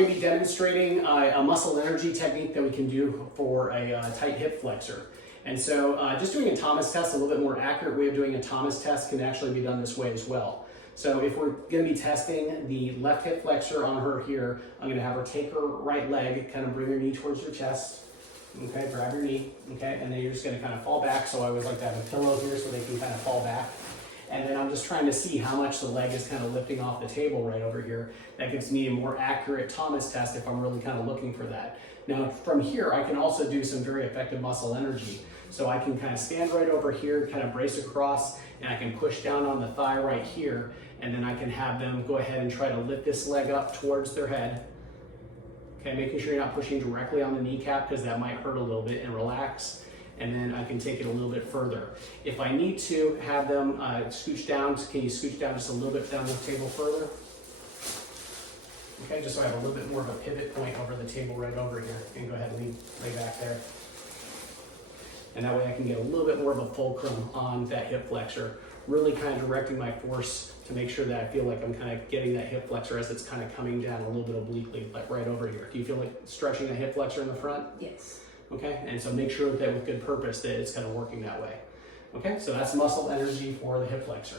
going to be demonstrating a muscle energy technique that we can do for a tight hip flexor. And so just doing a Thomas test, a little bit more accurate way of doing a Thomas test, can actually be done this way as well. So if we're going to be testing the left hip flexor on her here, I'm going to have her take her right leg, kind of bring her knee towards your chest. Okay, grab your knee, okay, and then you're just going to kind of fall back. So I always like to have a pillow here so they can kind of fall back. And then I'm just trying to see how much the leg is kind of lifting off the table right over here. That gives me a more accurate Thomas test if I'm really kind of looking for that. Now from here, I can also do some very effective muscle energy. So I can kind of stand right over here, kind of brace across, and I can push down on the thigh right here, and then I can have them go ahead and try to lift this leg up towards their head. Okay, making sure you're not pushing directly on the kneecap because that might hurt a little bit, and relax. And then I can take it a little bit further. If I need to have them scooch down, can you scooch down just a little bit down the table further? Okay, just so I have a little bit more of a pivot point over the table right over here. And go ahead and lay back there. And that way I can get a little bit more of a fulcrum on that hip flexor, really kind of directing my force to make sure that I feel like I'm kind of getting that hip flexor as it's kind of coming down a little bit obliquely, like right over here. Do you feel like stretching the hip flexor in the front? Yes. Okay, and so make sure that with good purpose that it's kind of working that way. Okay, so that's muscle energy for the hip flexor.